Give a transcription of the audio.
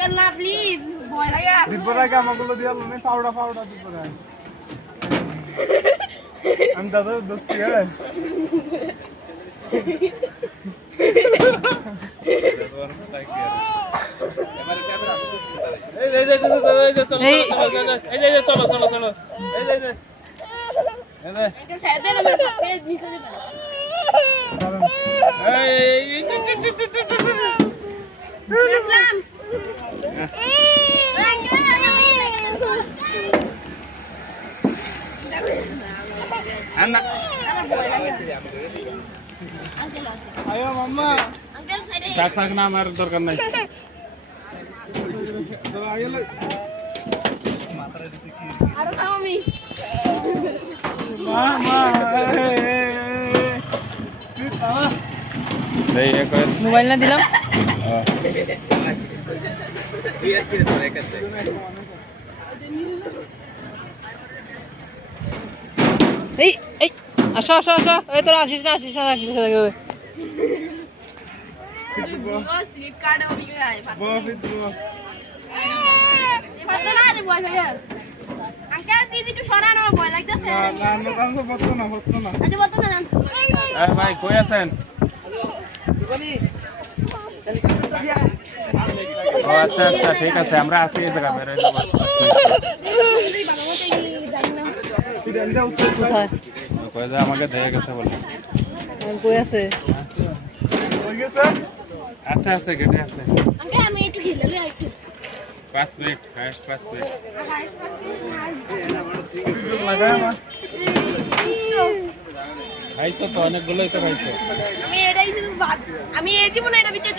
Uncle না please ভয় লাগে দিব্যরায়কে আমাগুলো দিয়ে আলো নেই পাউডা পাউডা দিব্যরায় আমি দাদা দোস্তি হ্যাঁ চলো, চলো, চলো, এই যে, এই যে, চলো, চলো, চলো। এই যে, এই যে। এই যে, আঙ্কেল ছেড়ে দেন আমার পকেটে নিচে দিবেন দাঁড়ান। এই, এই, এই, টু, টু, টু, টু, টু, টু, টু। আসলাম আর না। আমার ভয় লাগে আঙ্কেল আছে আয়ো মাম্মা আঙ্কেল সাইডে থাক থাক না আমার দরকার নাই দাদা, আগে লো। আরও খাও আমি মা, মা, এই, এই, এই, এই। বাবা। এই এ করে মোবাইল না দিলাম এই এই আসো আসো আসো এই তোরা আসিস না আসিস না। আচ্ছা ভাই কই আছেন আচ্ছা আচ্ছা ঠিক আছে আমরা আছি এই জায়গা বেরোয় কোথায় কই যে আমাকে দিয়ে গেছে বলে আমি অনেকগুলোই তো খাইছো আমি এটাই শুধু আমি এই জীবনে এটা বিচার